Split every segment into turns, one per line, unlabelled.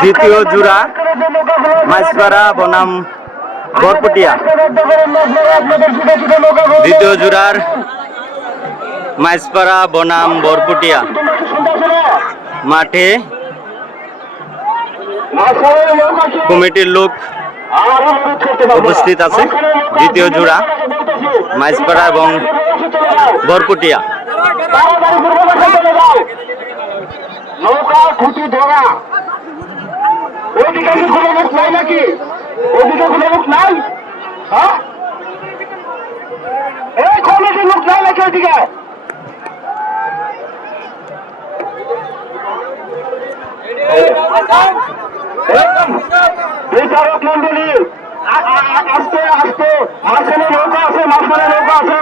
দ্বিতীয় জোড়া মাছপাড়া বনাম বরপুটিয়া। দ্বিতীয় জোড়ার মাছপাড়া বনাম বরপুটিয়া। মাঠে কমিটির লোক উপস্থিত আছে। দ্বিতীয় জোড়া মাছপাড়া এবং বরপুটিয়া।
নৌকা খুঁটি ধরা। ওইদিকে কি কোনো লোক নাই নাকি? ওইদিকে কোনো লোক নাই? হ্যাঁ? এই কমিটির লোক নাই নাকি ওইদিকে বিচারক মন্ডলী আস্তে আস্তে, মাঝখানে নৌকা আছে, মাঝখানে নৌকা আছে।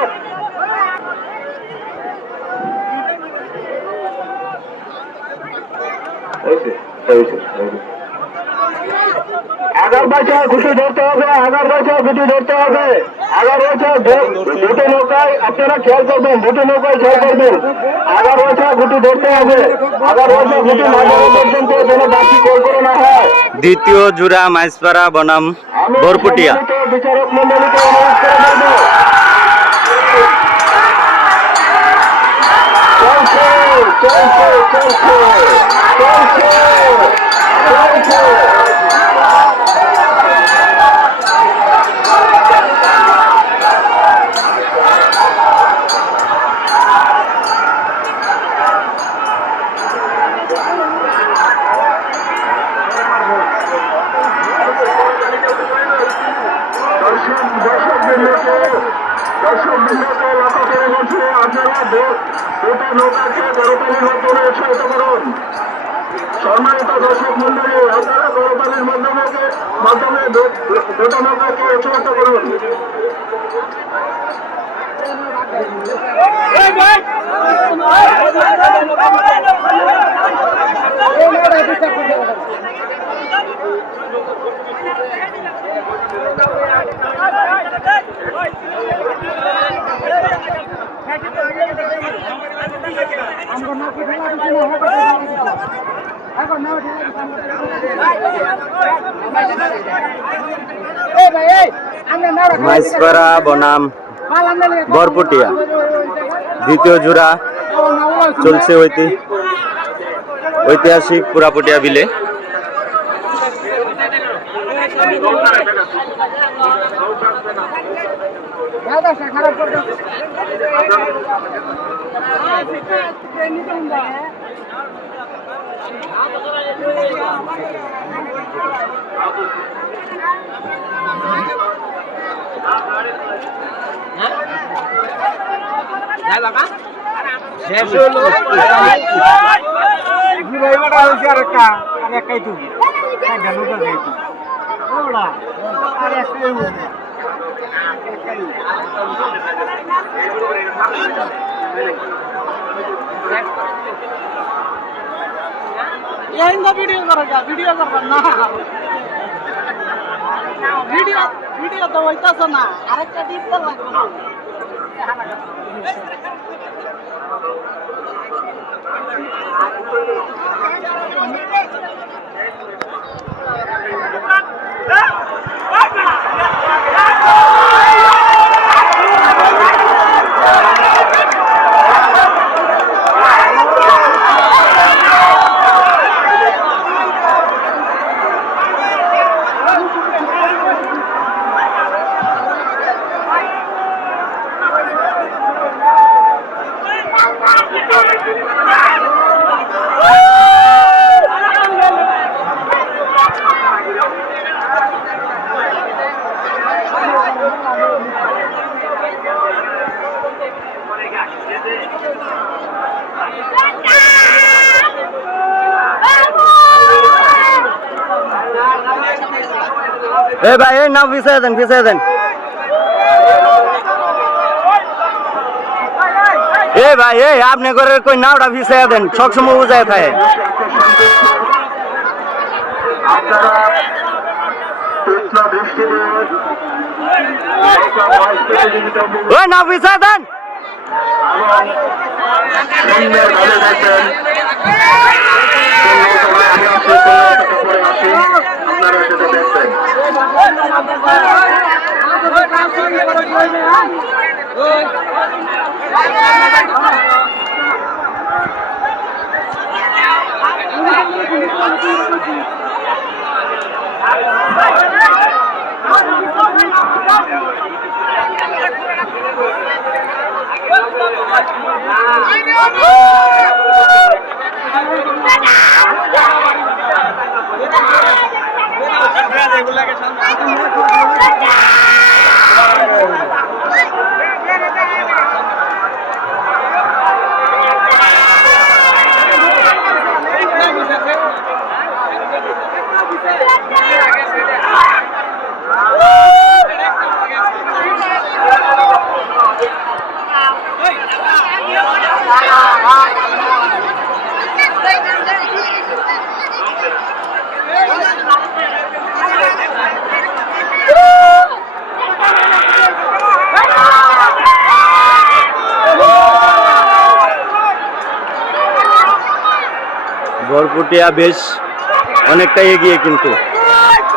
এগারো বছর ঘুষি ধরতে হবে আগার বছর ঘুষি ধরতে হবে। এগারো বছর দুটো নৌকায় আপনারা খেয়াল করবেন দুটো নৌকায় খেয়াল করবেন। এগারো বছর গুটি ধরতে হবে গুটি না ধরা পর্যন্ত যেন বাকি কল করে না হয়।
দ্বিতীয় জোড়া মাছপাড়া বনাম বরপুটিয়া।
বিচারক মন্ডলীকে অনুরোধ করে দেবো চলছে চলছে চলছে চলছে চলছে দর্শক দর্শক বিন্দুকে দর্শক বিন্দুকে লক্ষ্য করে বলছে দুটো নৌকাকে গরতালির মাধ্যমে উৎসাহিত করুন সম্মানিত দর্শক মন্ডলী আপনারা গরতালির মাধ্যমে মাধ্যমে দুটো নৌকাকে উৎসাহিত করুন
মাছপাড়া বনাম বরপুটিয়া। দ্বিতীয় জোড়া চলছে ঐতি- ঐতিহাসিক পুরাপুটিয়া বিলে।
শেষ হলো আর একটা আর একটাই তুমি আর একটাই Thank you. ಏನಿಂದ ವಿಡಿಯೋ ಬರೋದ ವಿಡಿಯೋ ಬರ್ಬಣ್ಣ ভিডিও ভিডিও তো হইতাছ না আরেকটা টিপ তো লাগবে না Yeah!
এ ভাই এই নাও পিছিয়ে দেন পিছিয়ে দেন। এ ভাই এই আপনি করে কই নাওটা পিছিয়ে দেন সবসময় বুঝায় থাকে। ওই নাও পিছিয়ে দেন।
সুন্দরভাবে দেখবেন কোন Hey,
বরপুটিয়া বেশ অনেকটা এগিয়ে কিন্তু।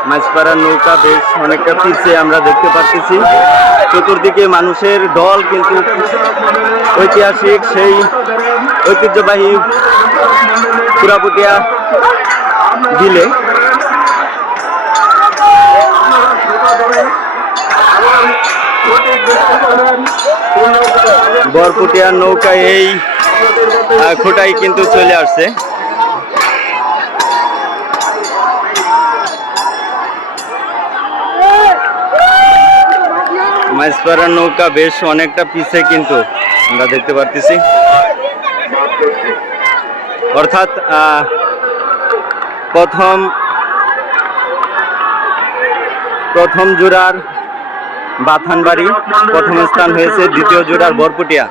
মাছপাড়ার নৌকা বেশ অনেকটা পিছিয়ে আমরা দেখতে পাচ্ছি চতুর্দিকে মানুষের দল কিন্তু ঐতিহাসিক সেই ঐতিহ্যবাহী পুরাপুটিয়া দিলে বরপুটিয়ার নৌকা এই খোটাই কিন্তু চলে আসছে। মাছপাড়ার নৌকা বেশ অনেকটা পিছে কিন্তু আমরা দেখতে পারতেছি। অর্থাৎ প্রথম প্রথম জোড়ার বাথানবাড়ি প্রথম স্থান হয়েছে দ্বিতীয় জোড়ার বরপুটিয়া।